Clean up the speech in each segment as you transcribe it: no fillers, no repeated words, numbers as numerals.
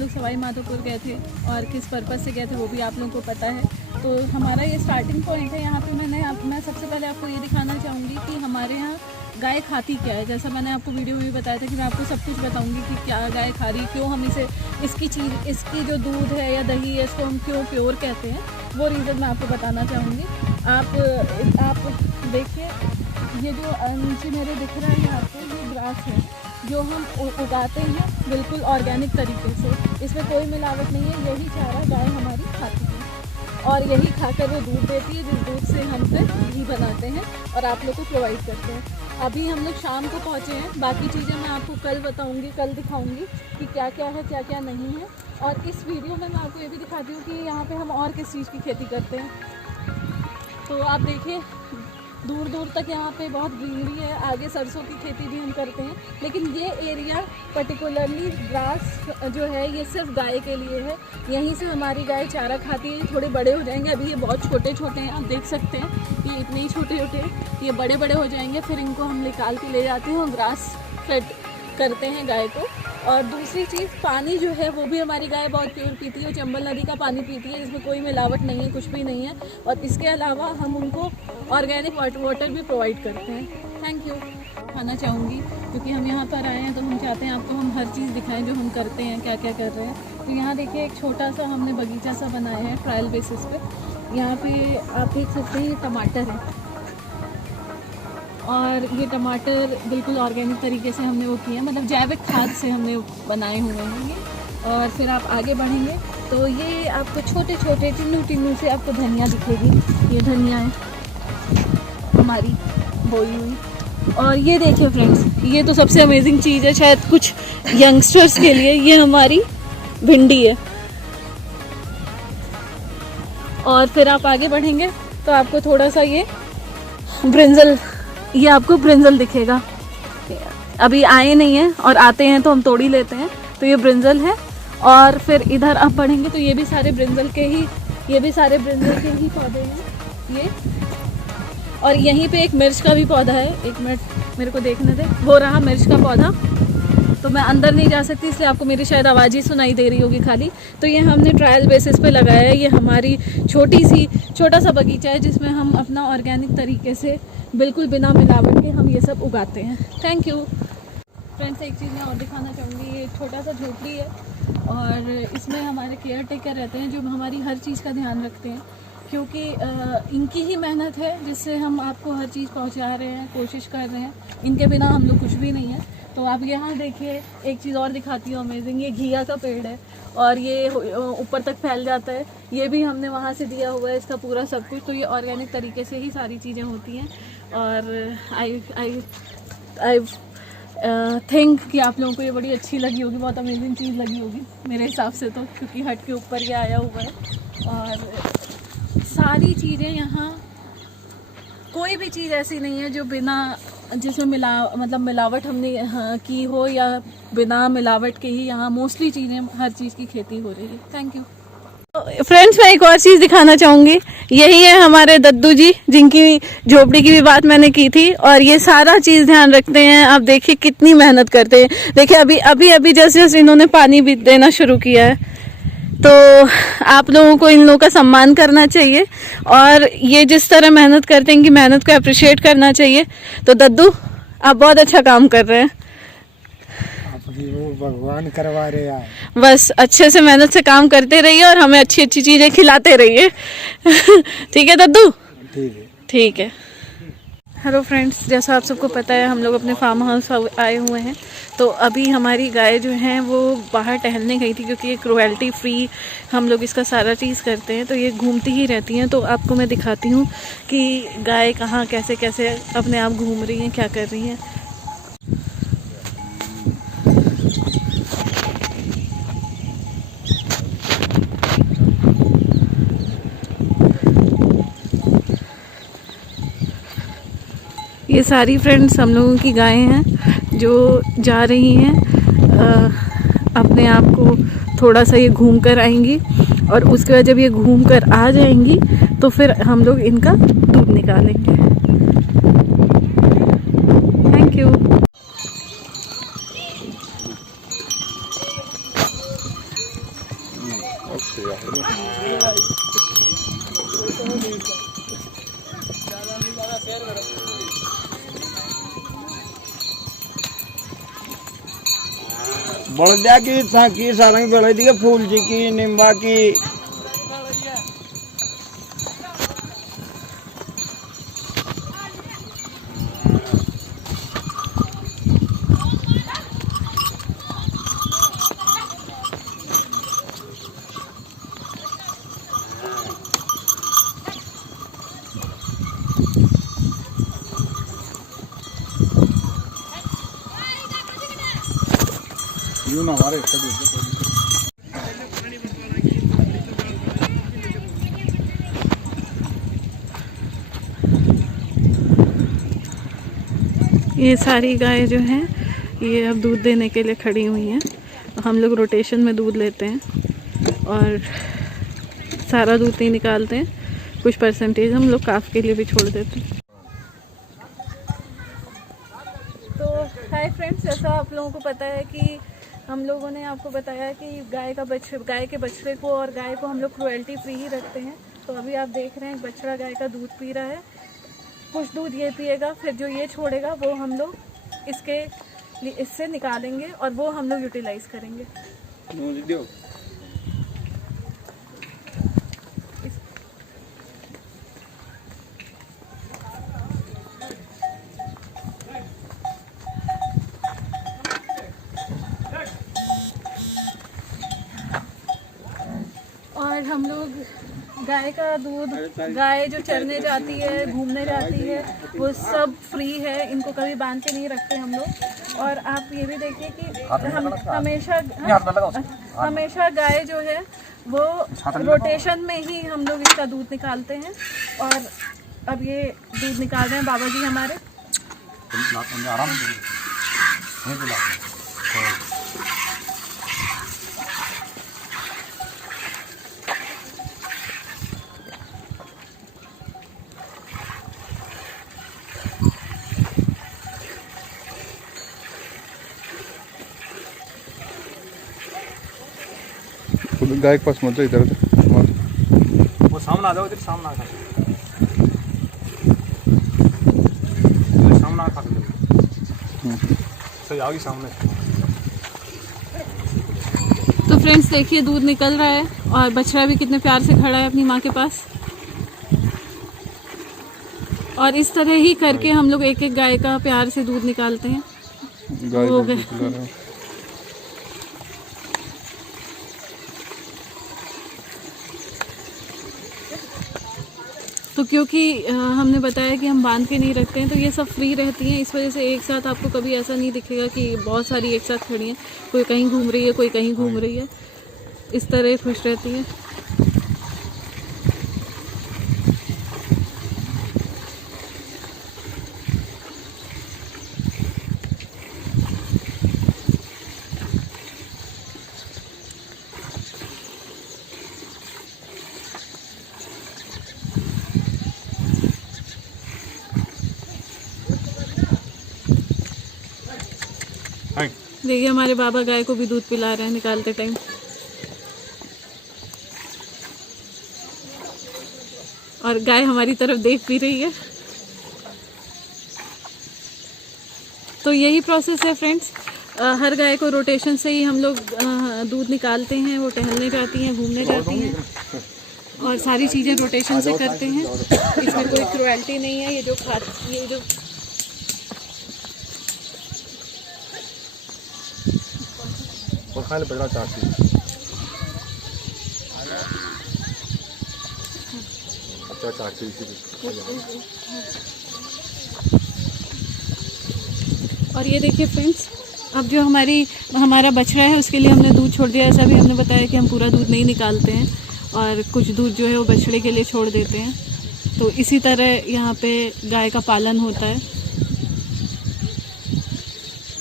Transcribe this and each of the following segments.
लोग सवाई माधोपुर गए थे और किस पर्पज़ से गए थे वो भी आप लोगों को पता है। तो हमारा ये स्टार्टिंग पॉइंट है। यहाँ पे मैं सबसे पहले आपको ये दिखाना चाहूँगी कि हमारे यहाँ गाय खाती क्या है। जैसा मैंने आपको वीडियो में भी बताया था कि मैं आपको सब कुछ बताऊँगी कि क्या गाय खा रही, क्यों हम इसकी जो दूध है या दही है इसको हम क्यों प्योर कहते हैं, वो रीज़न मैं आपको बताना चाहूँगी। आप देखिए, ये जो नीचे मेरे दिख रहा है यहाँ पे, ये ग्रास है जो हम उगाते हैं बिल्कुल ऑर्गेनिक तरीके से। इसमें कोई मिलावट नहीं है। यही चारा गाय हमारी खाती है और यही खाकर वो दूध देती है, जिस दूध से हम फिर घी बनाते हैं और आप लोग को प्रोवाइड करते हैं। अभी हम लोग शाम को पहुँचे हैं। बाकी चीज़ें मैं आपको कल बताऊँगी, कल दिखाऊँगी कि क्या क्या है क्या क्या नहीं है। और इस वीडियो में मैं आपको ये भी दिखाती हूँ कि यहाँ पे हम और किस चीज़ की खेती करते हैं। तो आप देखिए, दूर दूर तक यहाँ पे बहुत ग्रीनरी है। आगे सरसों की खेती भी हम करते हैं, लेकिन ये एरिया पर्टिकुलरली ग्रास जो है ये सिर्फ गाय के लिए है। यहीं से हमारी गाय चारा खाती है। थोड़े बड़े हो जाएंगे, अभी ये बहुत छोटे छोटे हैं, आप देख सकते हैं ये इतने ही छोटे छोटे हैं। ये बड़े बड़े हो जाएंगे, फिर इनको हम निकाल के ले जाते हैं और ग्रास फेड करते हैं गाय को। और दूसरी चीज़, पानी जो है वो भी हमारी गाय बहुत प्योर पीती है। चंबल नदी का पानी पीती है, इसमें कोई मिलावट नहीं है, कुछ भी नहीं है। और इसके अलावा हम उनको ऑर्गेनिक वाटर भी प्रोवाइड करते हैं। Thank you. खाना चाहूँगी क्योंकि हम यहाँ पर आए हैं तो हम चाहते हैं आपको हम हर चीज़ दिखाएं जो हम करते हैं, क्या क्या कर रहे हैं। तो यहाँ देखिए, एक छोटा सा हमने बगीचा सा बनाया है ट्रायल बेसिस पे। यहाँ पे आप देख सकते हैं ये टमाटर है और ये टमाटर बिल्कुल ऑर्गेनिक तरीके से हमने वो किए हैं, मतलब जैविक खाद से हमने बनाए हुए हैं ये। और फिर आप आगे बढ़ेंगे तो ये आपको छोटे छोटे टिन्नू से आपको धनिया दिखेगी। ये धनिया है हमारी बोई हुई। और ये देखिए फ्रेंड्स, ये तो सबसे अमेजिंग चीज़ है शायद कुछ यंगस्टर्स के लिए, ये हमारी भिंडी है। और फिर आप आगे बढ़ेंगे तो आपको थोड़ा सा ये आपको ब्रिंजल दिखेगा। अभी आए नहीं है और आते हैं तो हम तोड़ ही लेते हैं। तो ये ब्रिंजल है। और फिर इधर आप बढ़ेंगे तो ये भी सारे ब्रिंजल के ही पौधे हैं ये। और यहीं पे एक मिर्च का भी पौधा है। एक मिनट मेरे को देखने दे, वो रहा मिर्च का पौधा। तो मैं अंदर नहीं जा सकती इसलिए आपको मेरी शायद आवाज़ ही सुनाई दे रही होगी खाली। तो ये हमने ट्रायल बेसिस पे लगाया है। ये हमारी छोटा सा बगीचा है जिसमें हम अपना ऑर्गेनिक तरीके से बिल्कुल बिना मिलावट के हम ये सब उगाते हैं। Thank you friends. एक चीज़ मैं और दिखाना चाहूँगी, ये छोटा सा झोपड़ी है और इसमें हमारे केयर टेकर रहते हैं जो हमारी हर चीज़ का ध्यान रखते हैं, क्योंकि इनकी ही मेहनत है जिससे हम आपको हर चीज़ पहुंचा रहे हैं, कोशिश कर रहे हैं। इनके बिना हम लोग कुछ भी नहीं है। तो आप यहाँ देखिए, एक चीज़ और दिखाती हूँ अमेजिंग, ये घिया का पेड़ है और ये ऊपर तक फैल जाता है। ये भी हमने वहाँ से दिया हुआ है, इसका पूरा सब कुछ। तो ये ऑर्गेनिक तरीके से ही सारी चीज़ें होती हैं। और आई थिंक कि आप लोगों को ये बड़ी अच्छी लगी होगी, बहुत अमेजिंग चीज़ लगी होगी मेरे हिसाब से तो, क्योंकि हट के ऊपर ये आया हुआ है। और सारी चीज़ें यहाँ, कोई भी चीज़ ऐसी नहीं है जो बिना जिसमें मिलावट हमने की हो, या बिना मिलावट के ही यहाँ मोस्टली चीज़ें, हर चीज़ की खेती हो रही है। Thank you friends. मैं एक और चीज़ दिखाना चाहूँगी, यही है हमारे दद्दू जी जिनकी झोपड़ी की भी बात मैंने की थी। और ये सारा चीज़ ध्यान रखते हैं। आप देखिए कितनी मेहनत करते हैं। देखिए अभी जस्ट इन्होंने पानी भी देना शुरू किया है। तो आप लोगों को इन लोगों का सम्मान करना चाहिए और ये जिस तरह मेहनत करते हैं इनकी मेहनत को अप्रिशिएट करना चाहिए। तो दद्दू, आप बहुत अच्छा काम कर रहे हैं। वो भगवान करवा रहे हैं। बस अच्छे से मेहनत से काम करते रहिए और हमें अच्छी अच्छी चीज़ें खिलाते रहिए। ठीक है दद्दू? ठीक है। हेलो फ्रेंड्स, जैसा आप सबको पता है हम लोग अपने फार्म हाउस आए हुए हैं। तो अभी हमारी गाय जो हैं वो बाहर टहलने गई थी, क्योंकि ये क्रुएल्टी फ्री हम लोग इसका सारा चीज़ करते हैं। तो ये घूमती ही रहती हैं। तो आपको मैं दिखाती हूँ कि गाय कहाँ कैसे कैसे अपने आप घूम रही हैं, क्या कर रही हैं। ये सारी फ्रेंड्स हम लोगों की गायें हैं जो जा रही हैं, अपने आप को थोड़ा सा ये घूम कर आएंगी और उसके बाद जब ये घूम कर आ जाएंगी तो फिर हम लोग इनका दूध निकालेंगे। Thank you. बड़दिया की थाकी सारंग बड़े दी फूल जी की निम्बा की यूं ना हमारे ये सारी गाय जो हैं ये अब दूध देने के लिए खड़ी हुई हैं। हम लोग रोटेशन में दूध लेते हैं और सारा दूध नहीं निकालते हैं, कुछ परसेंटेज हम लोग काफ के लिए भी छोड़ देते हैं। तो हाय फ्रेंड्स, जैसा आप लोगों को पता है कि हम लोगों ने आपको बताया कि गाय के बछड़े को और गाय को हम लोग क्रुएल्टी फ्री ही रखते हैं। तो अभी आप देख रहे हैं बछड़ा गाय का दूध पी रहा है, कुछ दूध ये पिएगा, फिर जो ये छोड़ेगा वो हम लोग इससे निकालेंगे और वो हम लोग यूटिलाइज करेंगे। और हम लोग गाय का दूध, गाय जो चरने जाती है, घूमने जाती है, वो सब फ्री है, इनको कभी बांध के नहीं रखते हम लोग। और आप ये भी देखिए कि हम हमेशा गाय जो है वो रोटेशन में ही हम लोग इसका दूध निकालते हैं। और अब ये दूध निकाल रहे हैं बाबा जी हमारे। गाय के पास मत जाओ, इधर वो सामने आ जाओ, इधर सामने आ सामने आ खा सही आओगी सामने। तो फ्रेंड्स देखिए दूध निकल रहा है और बछड़ा भी कितने प्यार से खड़ा है अपनी माँ के पास। और इस तरह ही करके हम लोग एक एक गाय का प्यार से दूध निकालते हैं। हो गए। तो क्योंकि हमने बताया कि हम बांध के नहीं रखते हैं तो ये सब फ्री रहती हैं, इस वजह से एक साथ आपको कभी ऐसा नहीं दिखेगा कि बहुत सारी एक साथ खड़ी हैं, कोई कहीं घूम रही है, कोई कहीं घूम रही है, इस तरह खुश रहती है। देखिए हमारे बाबा गाय को भी दूध पिला रहे हैं निकालते टाइम। और गाय हमारी तरफ देख भी रही है। तो यही प्रोसेस है फ्रेंड्स, हर गाय को रोटेशन से ही हम लोग दूध निकालते हैं। वो टहलने जाती हैं, घूमने जाती हैं और सारी चीज़ें रोटेशन से करते हैं। इसमें कोई क्रुएल्टी नहीं है। ये जो खाने पड़ रहा चाची अच्छा चाची और ये देखिए फ्रेंड्स, अब जो हमारा बछड़ा है उसके लिए हमने दूध छोड़ दिया। ऐसा भी हमने बताया कि हम पूरा दूध नहीं निकालते हैं और कुछ दूध जो है वो बछड़े के लिए छोड़ देते हैं। तो इसी तरह यहाँ पे गाय का पालन होता है।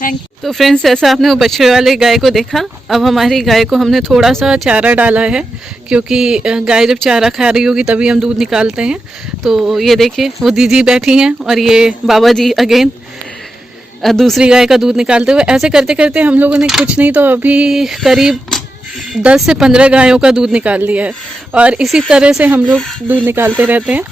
Thank you. तो फ्रेंड्स, ऐसा आपने वो बछड़े वाले गाय को देखा। अब हमारी गाय को हमने थोड़ा सा चारा डाला है, क्योंकि गाय जब चारा खा रही होगी तभी हम दूध निकालते हैं। तो ये देखिए वो दीदी बैठी हैं और ये बाबा जी अगेन दूसरी गाय का दूध निकालते हुए। ऐसे करते करते हम लोगों ने कुछ नहीं तो अभी करीब 10 से 15 गायों का दूध निकाल लिया है। और इसी तरह से हम लोग दूध निकालते रहते हैं।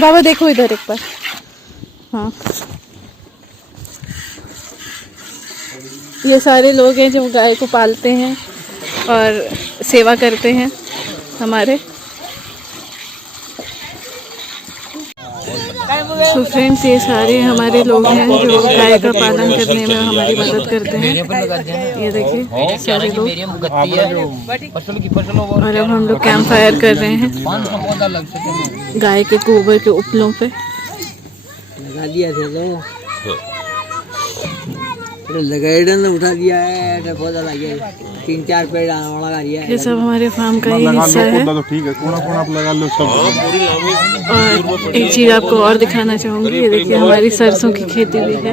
बाबा देखो इधर एक बार। हाँ, ये सारे लोग हैं जो गाय को पालते हैं और सेवा करते हैं हमारे। तो फ्रेंड्स, ये सारे हमारे लोग हैं जो गाय का पालन करने में हमारी मदद करते हैं। ये देखिए सारे लोग। और अब हम लोग कैंप फायर कर रहे हैं गाय के गोबर के उपलों पे। लगा दिया थे तो उठा दिया है, पौधा लग गया, 3-4 पेड़ लगा दिया है। ये सब हमारे फार्म का ही हिस्सा है। तो ठीक है, कोना कोना आप लगा लो सब। और एक चीज़ आपको और दिखाना चाहूँगी, ये देखिए हमारी सरसों की खेती भी है।